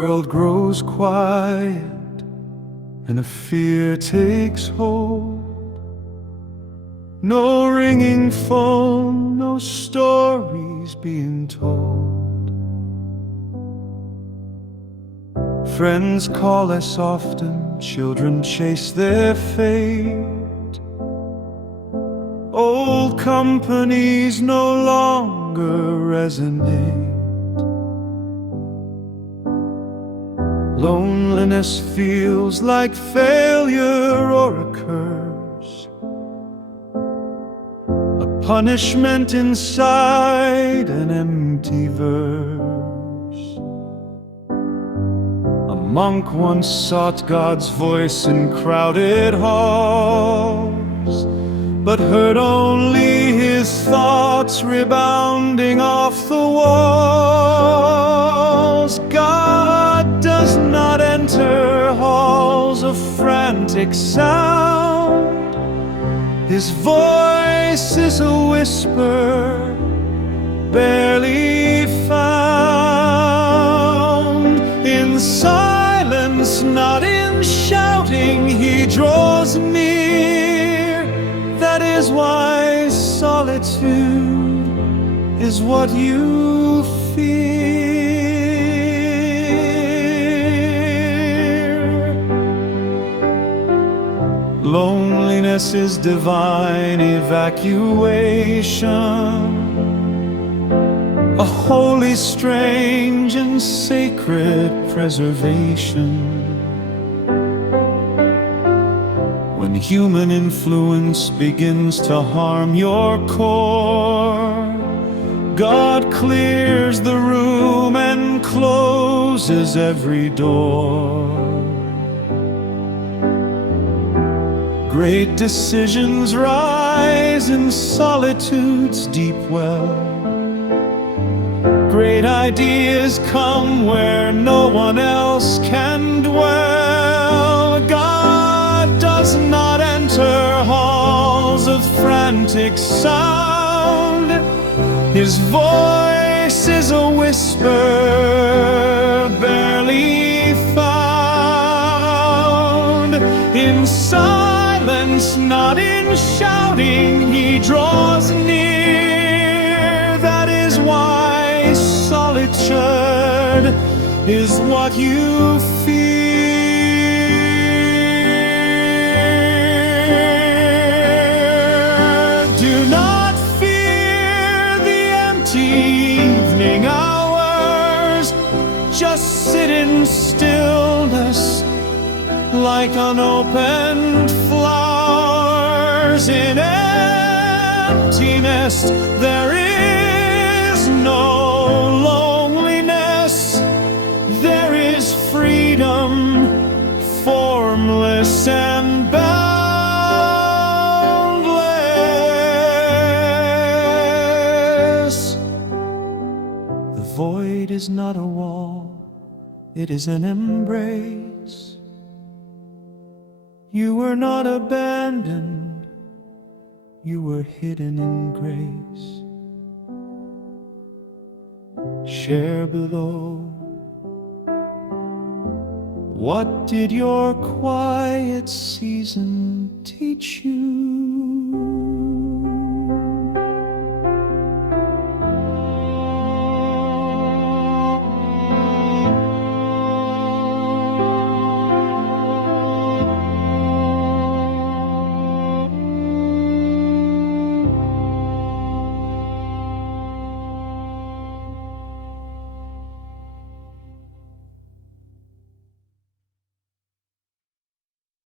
world grows quiet and a fear takes hold. No ringing phone, no stories being told. Friends call less often, children chase their fate. Old companies no longer resonate. Loneliness feels like failure or a curse, a punishment inside an empty verse. A monk once sought God's voice in crowded halls, but heard only his thoughts rebounding off the walls. God does not enter halls of frantic sound. His voice is a whisper, barely found. In silence, not in shouting, he draws near. That is why solitude is what you fear. Loneliness is divine evacuation, a holy, strange, and sacred preservation. When human influence begins to harm your core, God clears the room and closes every door. Great decisions rise in solitude's deep well. Great ideas come where no one else can dwell. God does not enter halls of frantic sound. His voice is a whisper, barely found. In silence, not in shouting, he draws near. That is why solitude is what you fear. Do not fear the empty evening hours. Just sit in stillness like unopened flowers. In emptiness there is no loneliness. There is freedom, formless and boundless. The void is not a wall, it is an embrace. You were not abandoned, you were hidden in grace. Share below. What did your quiet season teach you?